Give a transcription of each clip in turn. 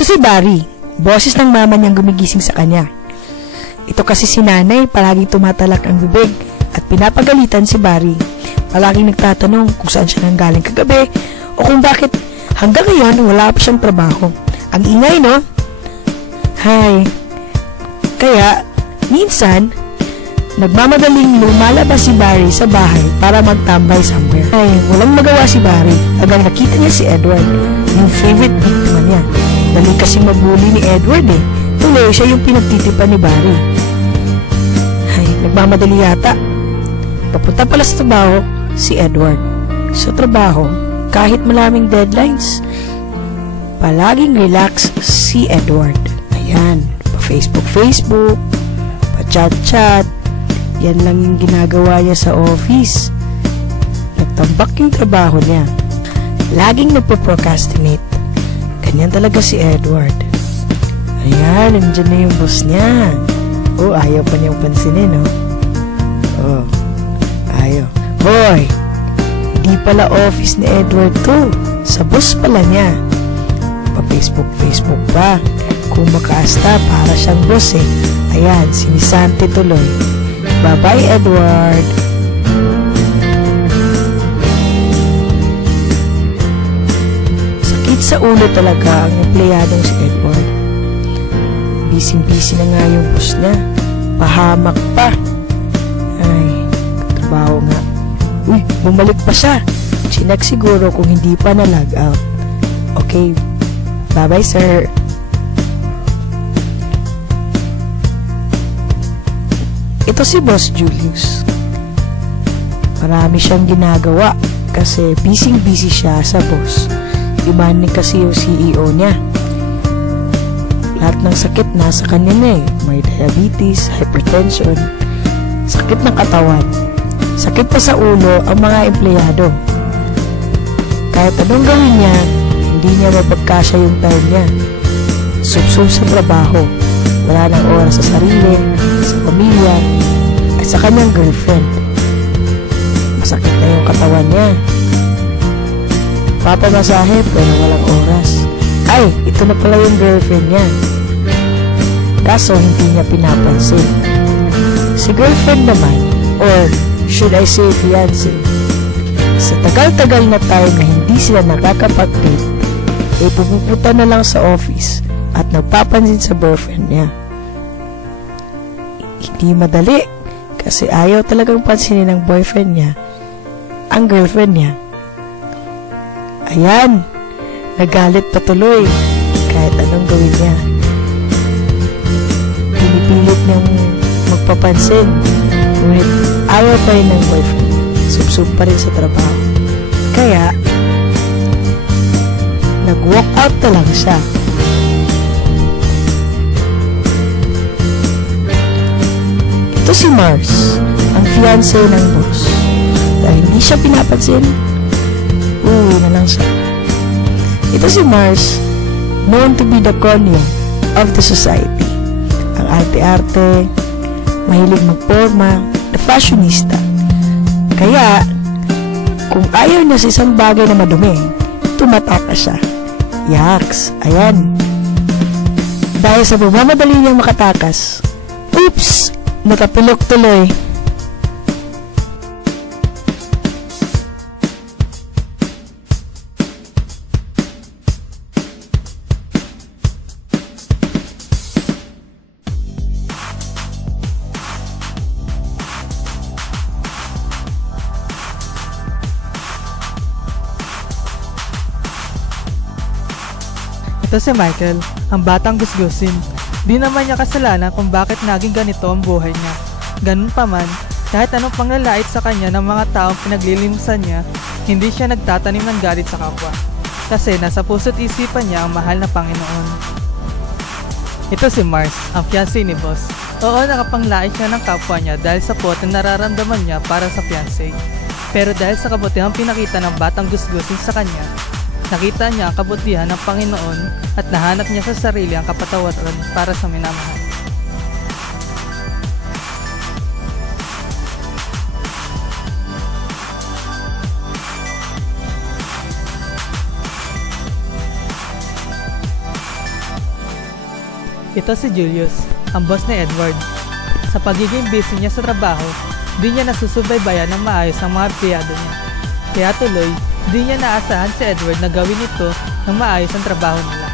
Ito si Barry, boses ng mama niyang gumigising sa kanya. Ito kasi si nanay, palaging tumatalak ang bibig at pinapagalitan si Barry. Palaging nagtatanong kung saan siya nanggaling kagabi o kung bakit hanggang ngayon wala pa siyang trabaho. Ang ingay, no? Hay. Kaya, minsan, nagmamadaling lumalabas si Barry sa bahay para magtambay somewhere. Ay, walang magawa si Barry hanggang nakita niya si Edward, yung favorite biktima niya. Dali kasi mabuli ni Edward eh. Tuloy siya yung pinagtitipan ni Barry. Ay, nagmamadali yata. Papunta pala sa trabaho si Edward. Sa trabaho, kahit maraming deadlines, palaging relax si Edward. Ayan, pa-Facebook, pa-chat-chat. Yan lang yung ginagawa niya sa office. Nagtambak yung trabaho niya. Laging nagpo-procrastinate. Ganyan talaga si Edward. Ayan, nandiyan na yung boss niya. Oh, ayaw pa niyang pansinin, no? Oh, ayaw. Hoy, hindi pala office ni Edward to. Sa boss pala niya. Pa-Facebook pa. Kung makaasta, para siyang boss eh. Ayan, sinisante tuloy. Bye-bye, Edward. Sakit sa ulo talaga ang empleyadong si Edward. Busy-busy na nga yung boss niya. Pahamak pa. Ay, trabaho nga. Uy, bumalik pa siya. Chinek siguro kung hindi pa na-log out. Okay, bye-bye, sir. Ito si Boss Julius. Marami siyang ginagawa kasi busy-busy siya sa boss. Demanding kasi yung CEO niya. Lahat ng sakit nasa kanya na eh. May diabetes, hypertension, sakit ng katawan, sakit pa sa ulo ang mga empleyado. Kahit anong gawin niya, hindi niya mapagkasya yung time niya. Subsub sa trabaho. Wala nang oras sa sarili, sa pamilya, at sa kanyang girlfriend. Masakit na yung katawan niya. Papamasahe pero walang oras. Ay, ito na pala yung girlfriend niya. Kaso hindi niya pinapansin. Si girlfriend naman, or should I say fiancé, sa tagal-tagal na time na hindi sila nakakapag-date, eh pupupunta na lang sa office at nagpapansin sa boyfriend niya. Hindi madali kasi ayaw talagang pansinin ng boyfriend niya ang girlfriend niya. Ayan, nagalit patuloy kahit anong gawin niya. Pinipilit niyang magpapansin, ngunit ayaw pa rin ng boyfriend. Subsub pa rin sa trabaho. Kaya, nag-walk out na lang siya. Ito si Mars, ang fiancé ng boss. Dahil hindi siya pinapansin, uuwi na lang siya. Ito si Mars, known to be the conyo of the society. Ang arte-arte, mahilig magporma, the fashionista. Kaya, kung ayaw niya sa isang bagay na madumi, tumatakas siya. Yaks, ayan. Dahil sa bumamadali niyang makatakas, oops! Nakapilok tuloy. Ito si Michael, ang batang gusgusin. Di naman niya kasalanan kung bakit naging ganito ang buhay niya. Ganun pa man, kahit anong panglalait sa kanya ng mga taong pinaglilimusan niya, hindi siya nagtatanim ng galit sa kapwa. Kasi nasa puso't isipan niya ang mahal na Panginoon. Ito si Mars, ang fiancé ni Boss. Oo, nakapanglait siya ng kapwa niya dahil sa puot na nararamdaman niya para sa fiancé. Pero dahil sa kabutihang pinakita ng batang gusgusin sa kanya, nakita niya ang kabutihan ng Panginoon at nahanap niya sa sarili ang kapatawaran para sa minamahal. Ito si Julius, ang boss ni Edward. Sa pagiging busy niya sa trabaho, di niya nasusubaybayan ng maayos ang mga empleyado niya. Kaya tuloy, di niya naasahan si Edward na gawin ito ng maayos ang trabaho nila.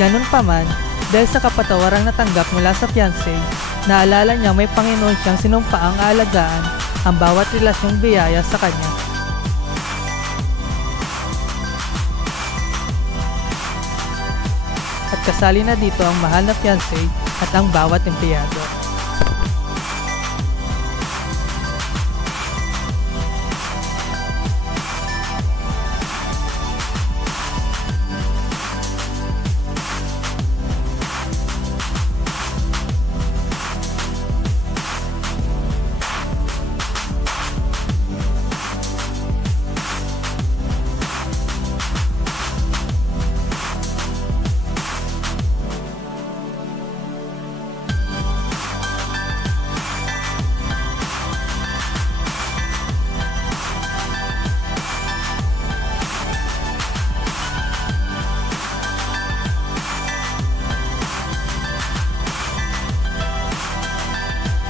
Ganun pa man, dahil sa kapatawarang natanggap mula sa fiancé, naalala niya may Panginoon siyang sinumpaang aalagaan ang bawat relasyong biyaya sa kanya. At kasali na dito ang mahal na fiancé at ang bawat empleyado.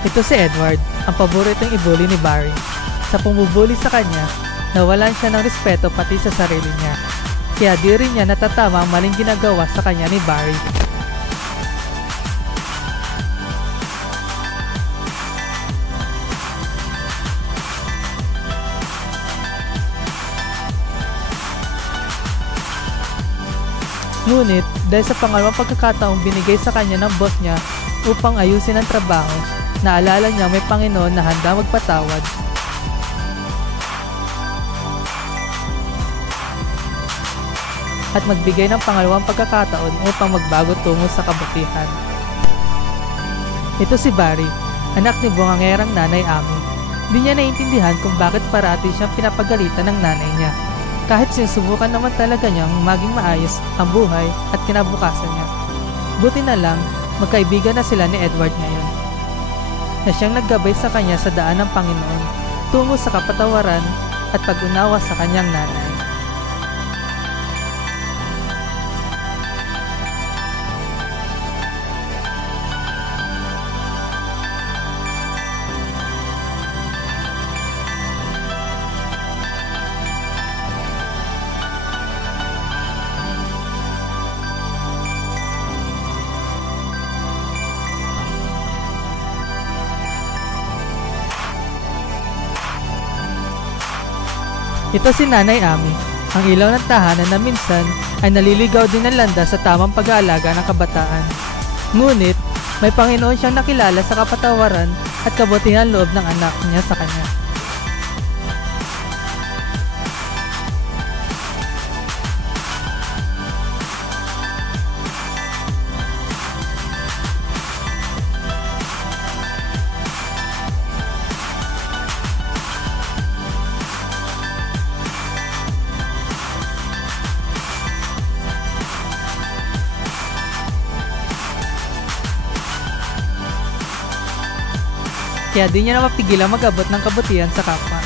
Ito si Edward, ang paboritong ibuli ni Barry. Sa pumubuli sa kanya, nawalan siya ng respeto pati sa sarili niya. Kaya di rin niya natatama ang maling ginagawa sa kanya ni Barry. Ngunit, dahil sa pangalawang pagkakataong binigay sa kanya ng boss niya upang ayusin ang trabaho, naalala niya may Panginoon na handa magpatawad. At magbigay ng pangalawang pagkakataon upang magbago tungo sa kabutihan. Ito si Barry, anak ni bungangerang nanay Amy. Di niya naiintindihan kung bakit parati siyang pinapagalitan ng nanay niya. Kahit sinusubukan naman talaga niyang maging maayos ang buhay at kinabukasan niya. Buti na lang, magkaibigan na sila ni Edward ngayon, na siyang naggabay sa kanya sa daan ng Panginoon tungo sa kapatawaran at pag-unawa sa kanyang nanay. Ito si Nanay Amy, ang ilaw ng tahanan na minsan ay naliligaw din ng landas sa tamang pag-aalaga ng kabataan. Ngunit, may Panginoon siyang nakilala sa kapatawaran at kabutihan loob ng anak niya sa kanya. Kaya di niya na mapigilang mag-abot ng kabutihan sa kapwa.